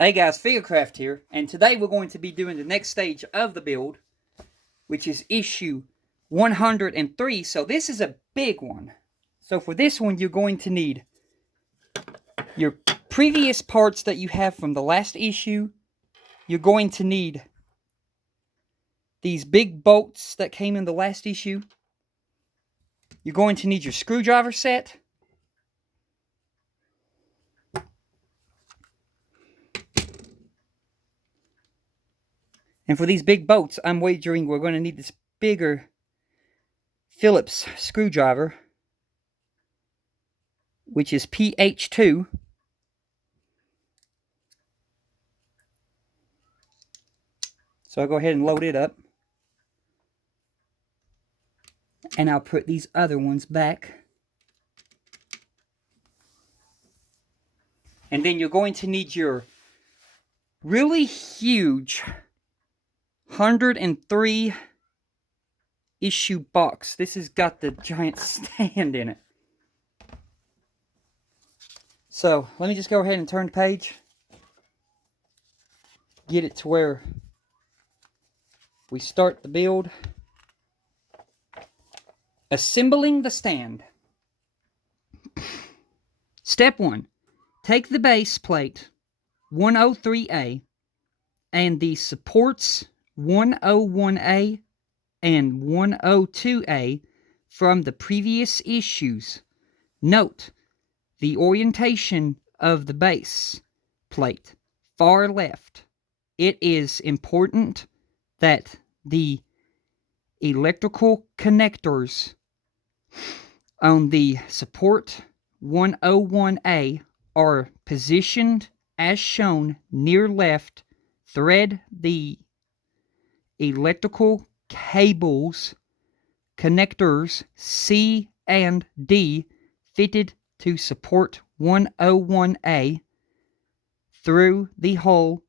Hey guys, Fieldcraft here, and today we're going to be doing the next stage of the build, which is issue 103. So this is a big one. So for this one, you're going to need your previous parts that you have from the last issue. You're going to need these big bolts that came in the last issue. You're going to need your screwdriver set. And for these big bolts, I'm wagering we're going to need this bigger Phillips screwdriver, which is PH2. So I'll go ahead and load it up. And I'll put these other ones back. And then you're going to need your really huge 103 issue box. This has got the giant stand in it. So let me just go ahead and turn the page. Get it to where we start the build. Assembling the stand. Step 1. Take the base plate 103A and the supports 101A and 102A from the previous issues. Note the orientation of the base plate, far left. It is important that the electrical connectors on the support 101A are positioned as shown near left. Thread the electrical cables connectors C and D fitted to support 101A through the hole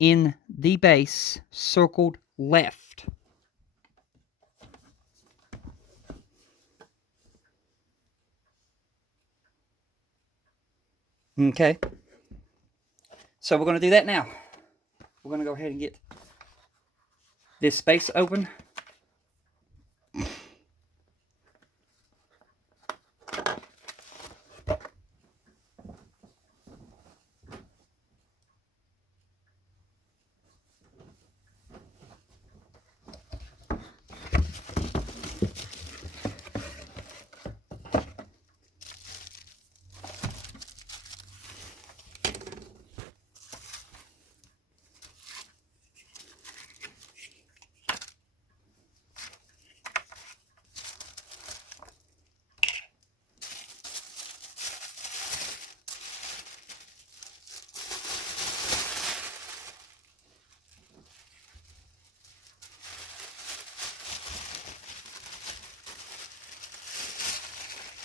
in the base circled left. Okay, so we're going to do that now. We're going to go ahead and get this space open.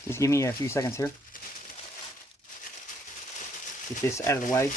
Just give me a few seconds here. Get this out of the way.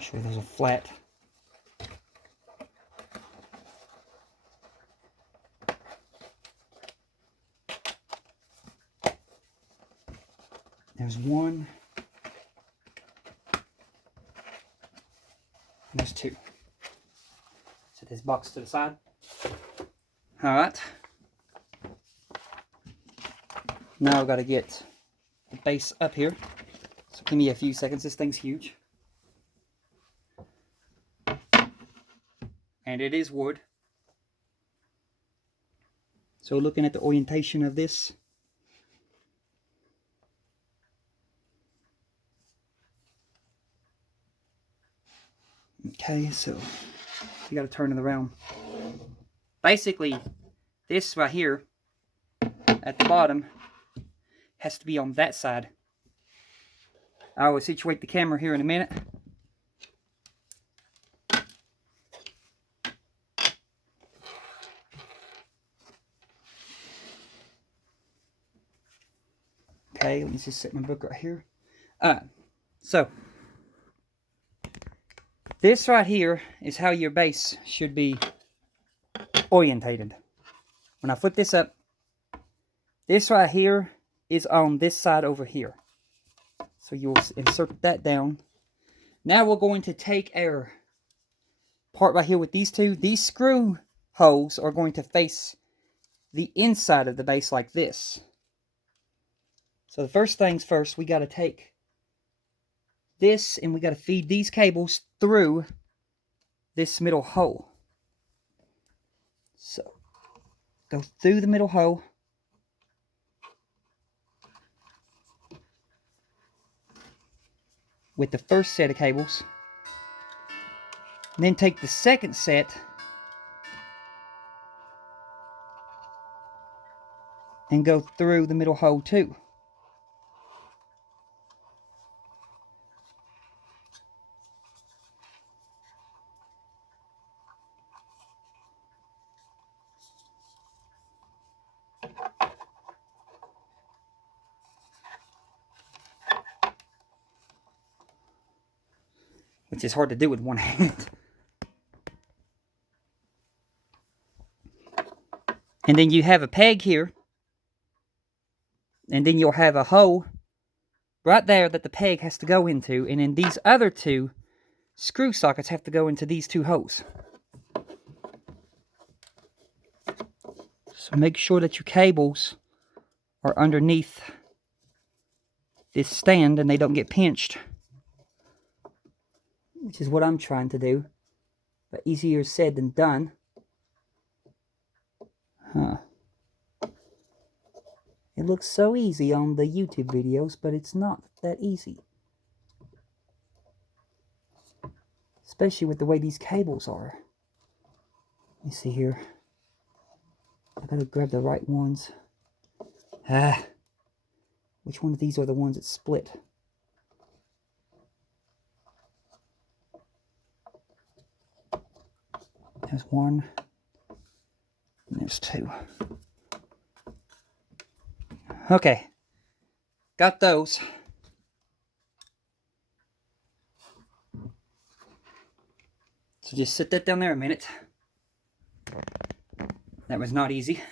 Make sure those are flat. There's one. There's two. Set this box to the side. All right. Now I've got to get the base up here. So give me a few seconds. This thing's huge. And it is wood. So looking at the orientation of this, okay, so you got to turn it around. Basically, this right here at the bottom has to be on that side. I will situate the camera here in a minute. Okay, let me just set my book right here. So this right here is how your base should be orientated. When I flip this up, this right here is on this side over here. So you'll insert that down. Now we're going to take our part right here with these two. These screw holes are going to face the inside of the base like this. So the first things first, we got to take this and we got to feed these cables through this middle hole. So go through the middle hole. With the first set of cables. And then take the second set and go through the middle hole too. Which is hard to do with one hand. And then you have a peg here. And then you'll have a hole right there that the peg has to go into. And then these other two screw sockets have to go into these two holes. So make sure that your cables are underneath this stand and they don't get pinched. Which is what I'm trying to do. But easier said than done. Huh. It looks so easy on the YouTube videos, but it's not that easy. Especially with the way these cables are. Let me see here. I gotta grab the right ones. Which one of these are the ones that split? There's one. And there's two. Okay. Got those. So just sit that down there a minute. That was not easy.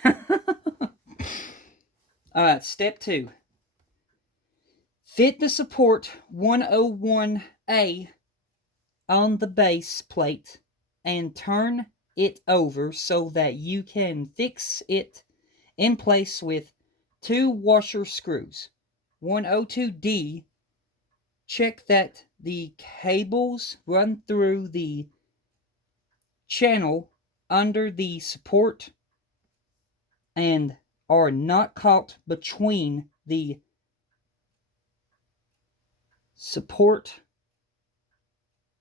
Alright, step 2. Fit the support 101A on the base plate and turn it over so that you can fix it in place with 2 washer screws. 102D, check that the cables run through the channel under the support and are not caught between the support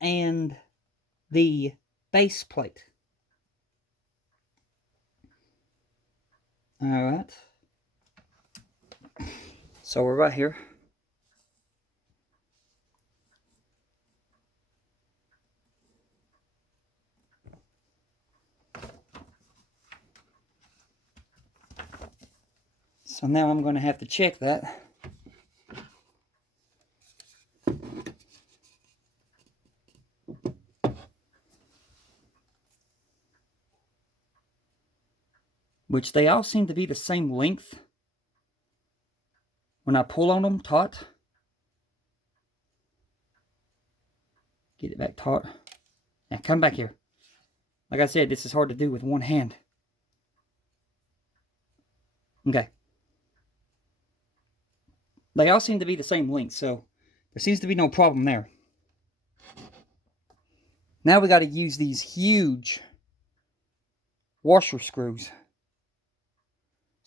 and the base plate. Alright. So we're right here. So now I'm going to have to check that. Which they all seem to be the same length when I pull on them taut. Get it back taut. Now come back here. Like I said, this is hard to do with one hand. Okay. They all seem to be the same length, so there seems to be no problem there. Now we got to use these huge washer screws.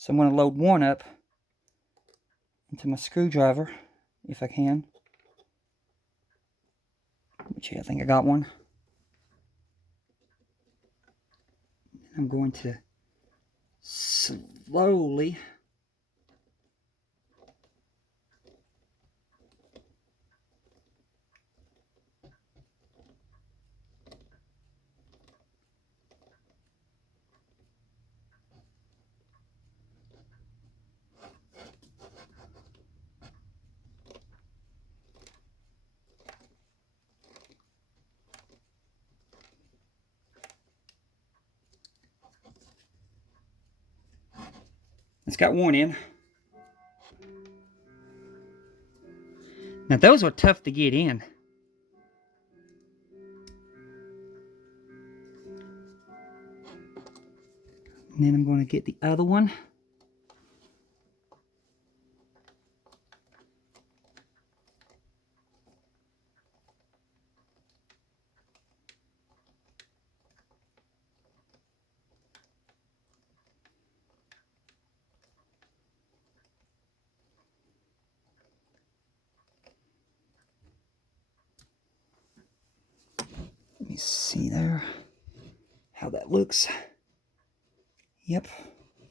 So I'm going to load one up into my screwdriver, if I can. Which, yeah, I think I got one. I'm going to slowly it's got one in. Now those were tough to get in. And then I'm going to get the other one. Let me see there how that looks. Yep.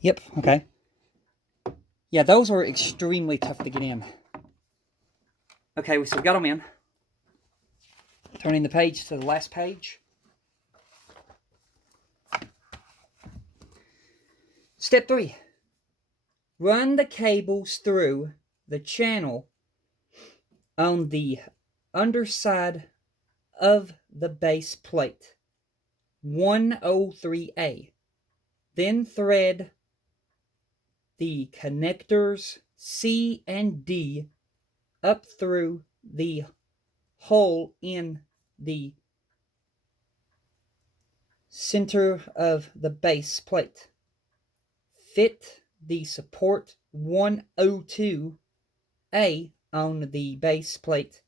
Yep. Okay. Yeah, those are extremely tough to get in. Okay, so we got them in. Turning the page to the last page. Step 3. Run the cables through the channel on the underside of the base plate 103A. Then thread the connectors C and D up through the hole in the center of the base plate. Fit the support 102A on the base plate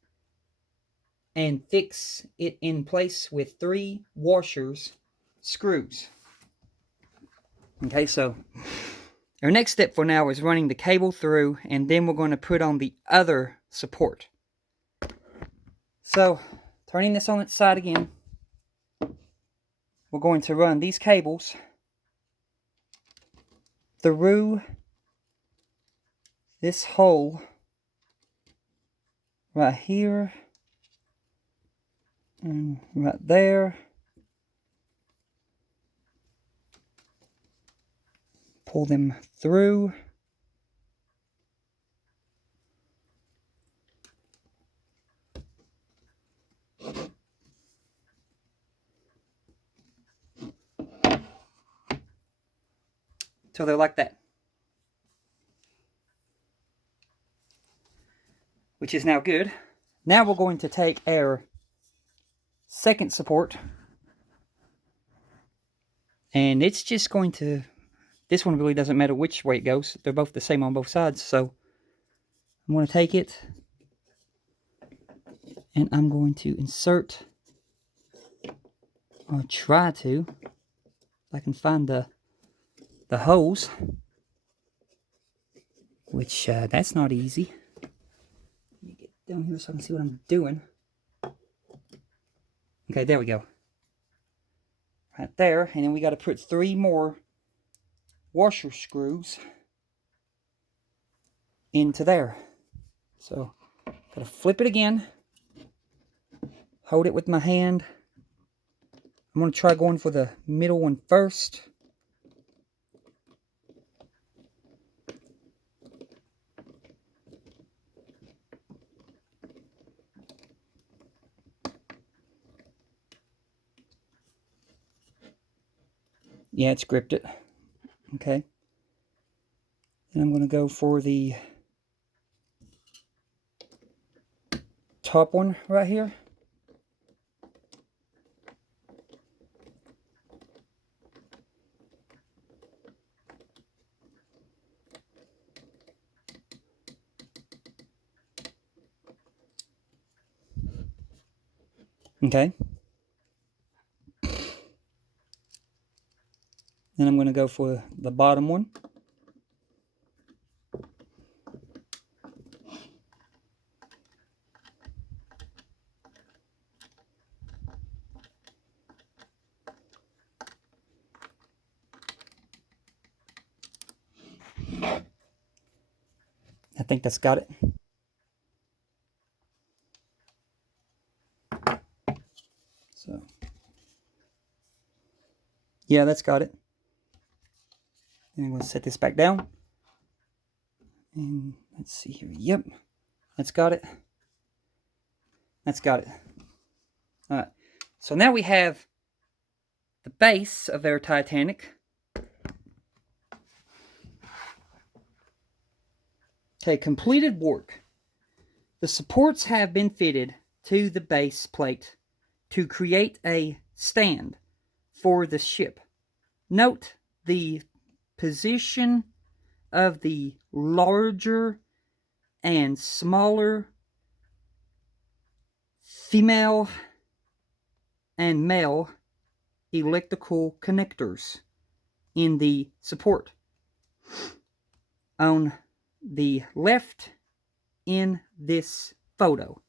and fix it in place with 3 washers screws. Okay, so our next step for now is running the cable through, and then we're going to put on the other support. So, turning this on its side again, we're going to run these cables through this hole right here and right there. Pull them through. So they're like that. Which is now good. Now we're going to take our second support, and it's just going to, this one really doesn't matter which way it goes. They're both the same on both sides. So I'm going to take it and I'm going to insert, or try to, if I can find the hose, which that's not easy. Let me get down here so I can see what I'm doing. Okay, there we go. Right there, and then we got to put 3 more washer screws into there. So, got to flip it again. Hold it with my hand. I'm going to try going for the middle one first. Yeah, it's gripped it. Okay. And I'm going to go for the top one right here. Okay. Then I'm going to go for the bottom one. I think that's got it. So, yeah, that's got it. And I'm going to set this back down. And let's see here. Yep, that's got it. That's got it. All right. So now we have the base of our Titanic. Okay, completed work. The supports have been fitted to the base plate to create a stand for the ship. Note the position of the larger and smaller female and male electrical connectors in the support. On the left in this photo.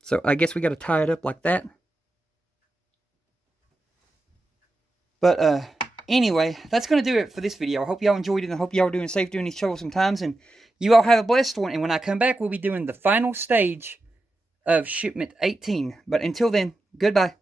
So I guess we got to tie it up like that. But anyway, that's going to do it for this video. I hope y'all enjoyed it, and I hope y'all are doing safe during these troublesome times. And you all have a blessed one. And when I come back, we'll be doing the final stage of shipment 18. But until then, goodbye.